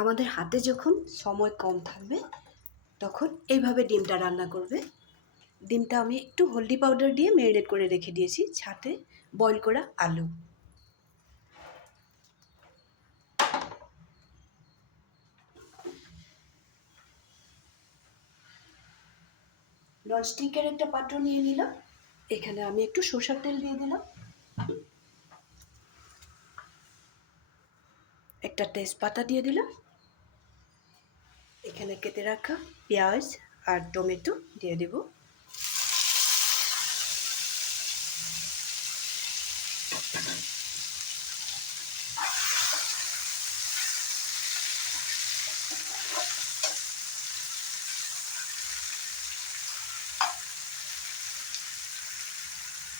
আমাদের হাতে যখন সময় কম থাকবে তখন এইভাবে ডিমটা রান্না করবে। ডিমটা আমি একটু হলদি পাউডার দিয়ে ম্যারিনেট করে রেখে দিয়েছি, সাথে বয়েল করা আলু। ননস্টিকের একটা পাত্র নিয়ে নিলাম, এখানে আমি একটু সরষের তেল দিয়ে দিলাম, একটা তেজপাতা দিয়ে দিলাম, এখানে কেটে রাখা পেঁয়াজ আর টমেটো দিয়ে দেব।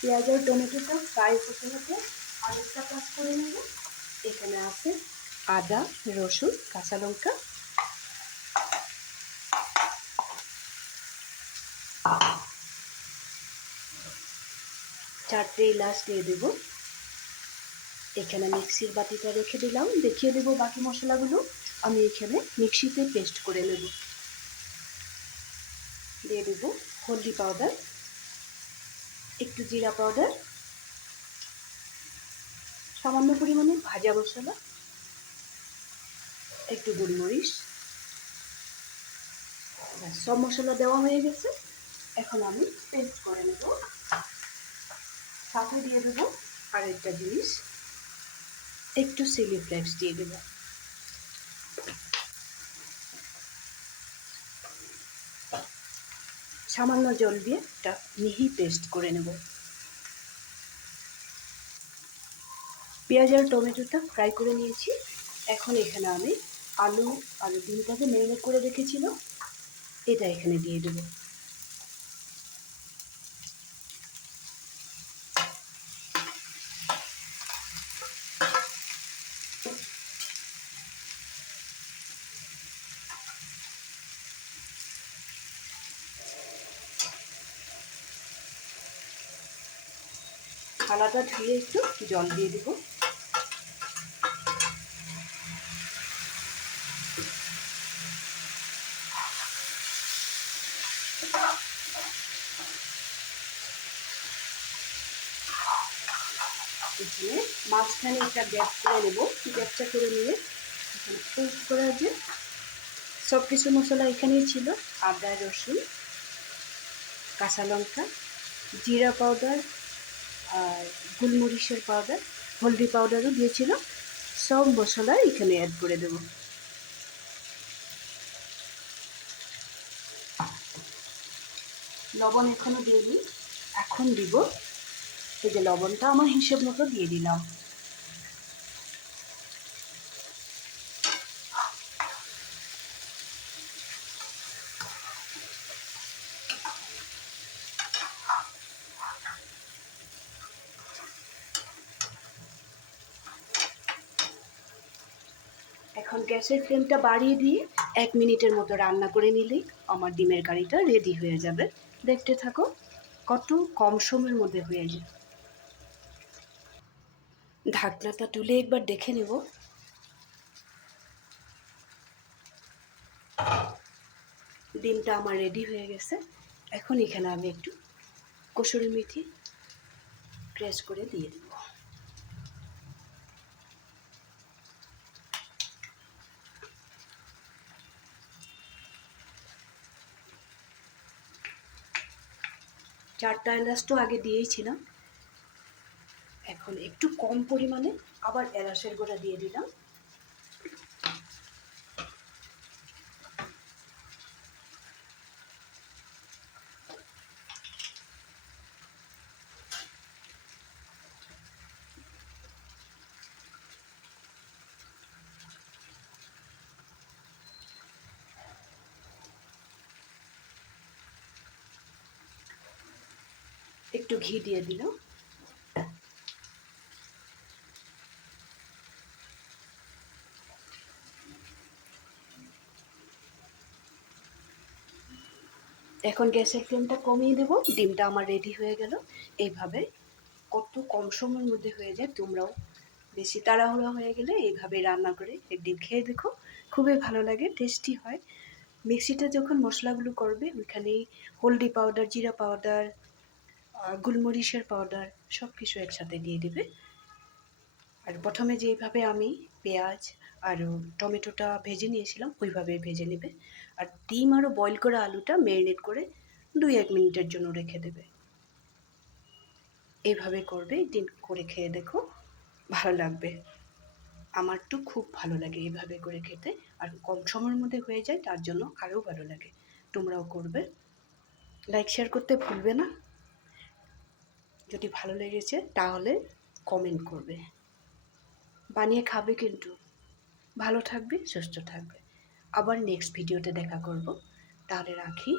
পেঁয়াজ আর টমেটোটা ফ্রাই হতে হতে আরেকটা কাজ করে নেব। এখানে আছে আদা, রসুন, কাঁচা লঙ্কা, চারটে এলাচ দিয়ে দেব। এখানে মিক্সির বাটিটা রেখে দিলাম, দেখিয়ে দেব বাকি মশলাগুলো। আমি এখানে মিক্সিতে পেস্ট করে নেব। দিয়ে দেব হলদি পাউডার, একটু জিরা পাউডার, সামান্য পরিমাণে ভাজা মশলা, একটু গোলমরিচ। সব মশলা দেওয়া হয়ে গেছে, এখন আমি পেস্ট করে নেব। সাথে দিয়ে দেবো আরেকটা জিনিস, একটু চিলি ফ্লেক্স দিয়ে দেব। সামান্য জল দিয়ে একটা মিহি পেস্ট করে নেব। পেঁয়াজ আর টমেটোটা ফ্রাই করে নিয়েছি, এখন এখানে আমি আলু আর ডিমটাকে ম্যারিনেট করে রেখেছিল, এটা এখানে দিয়ে দেব। থালাটা ধুয়ে একটু জল দিয়ে দেব। এখানে মাঝখানে একটা গ্যাপ করে নেব, গ্যাপটা করে নিয়ে এখানে পেস্ট করা যে সব কিছু মশলা এখানেই ছিল, আদা, রসুন, কাঁচা লঙ্কা, জিরা পাউডার আর গোলমরিচের পাউডার, হলদি পাউডারও দিয়েছিল, সব মশলা এখানে অ্যাড করে দেব। লবণ এখনো দিইনি, এখন দিব। এই যে লবণটা আমার হিসেব মতো দিয়ে দিলাম। এখন গ্যাসের ফ্লেমটা বাড়িয়ে দিয়ে 1 মিনিটের মতো রান্না করে নিলেই আমার ডিমের কারিটা রেডি হয়ে যাবে। দেখতে থাকো, কত কম সময়ের মধ্যে হয়ে যায়। ঢাকনাটা তুলে একবার দেখে নেব। ডিমটা আমার রেডি হয়ে গেছে, এখন এখানে আমি একটু কসুরি মেথি ক্রাশ করে দিয়ে দেব। চারটা এলাচ তো আগে দিয়েছিলাম, এখন একটু কম পরিমাণে আবার এলাচের গুঁড়া দিয়ে দিলাম। একটু ঘি দিয়ে দিলাম। এখন গ্যাসের ফ্লেমটা কমিয়ে দেব। ডিমটা আমার রেডি হয়ে গেল। এইভাবে কত কম সময়ের মধ্যে হয়ে যায়, তোমরাও বেশি তাড়াহুড়ো হয়ে গেলে এইভাবে রান্না করে একদিন খেয়ে দেখো, খুবই ভালো লাগে, টেস্টি হয়। মিক্সিতে যখন মশলাগুলো করবে ওইখানেই হলদি পাউডার, জিরা পাউডার, গোলমরিচের পাউডার সব কিছু একসাথে দিয়ে দিবে। আর প্রথমে যেইভাবে আমি পেঁয়াজ আর টমেটোটা ভেজে নিয়েছিলাম ওইভাবে ভেজে নেবে। আর ডিম আরও বয়েল করা আলুটা ম্যারিনেট করে 2-1 মিনিটের জন্য রেখে দেবে। এইভাবে করবে, একদিন করে খেয়ে দেখো, ভালো লাগবে। আমার তো খুব ভালো লাগে এইভাবে করে খেতে, আর কম সময়ের মধ্যে হয়ে যায় তার জন্য আরও ভালো লাগে। তোমরাও করবে, লাইক শেয়ার করতে ভুলবে না। যদি ভালো লেগেছে তাহলে কমেন্ট করবে, বানিয়ে খাবে কিন্তু। ভালো থাকবে, সুস্থ থাকবে। আবার নেক্সট ভিডিওতে দেখা করব। তাহলে রাখি।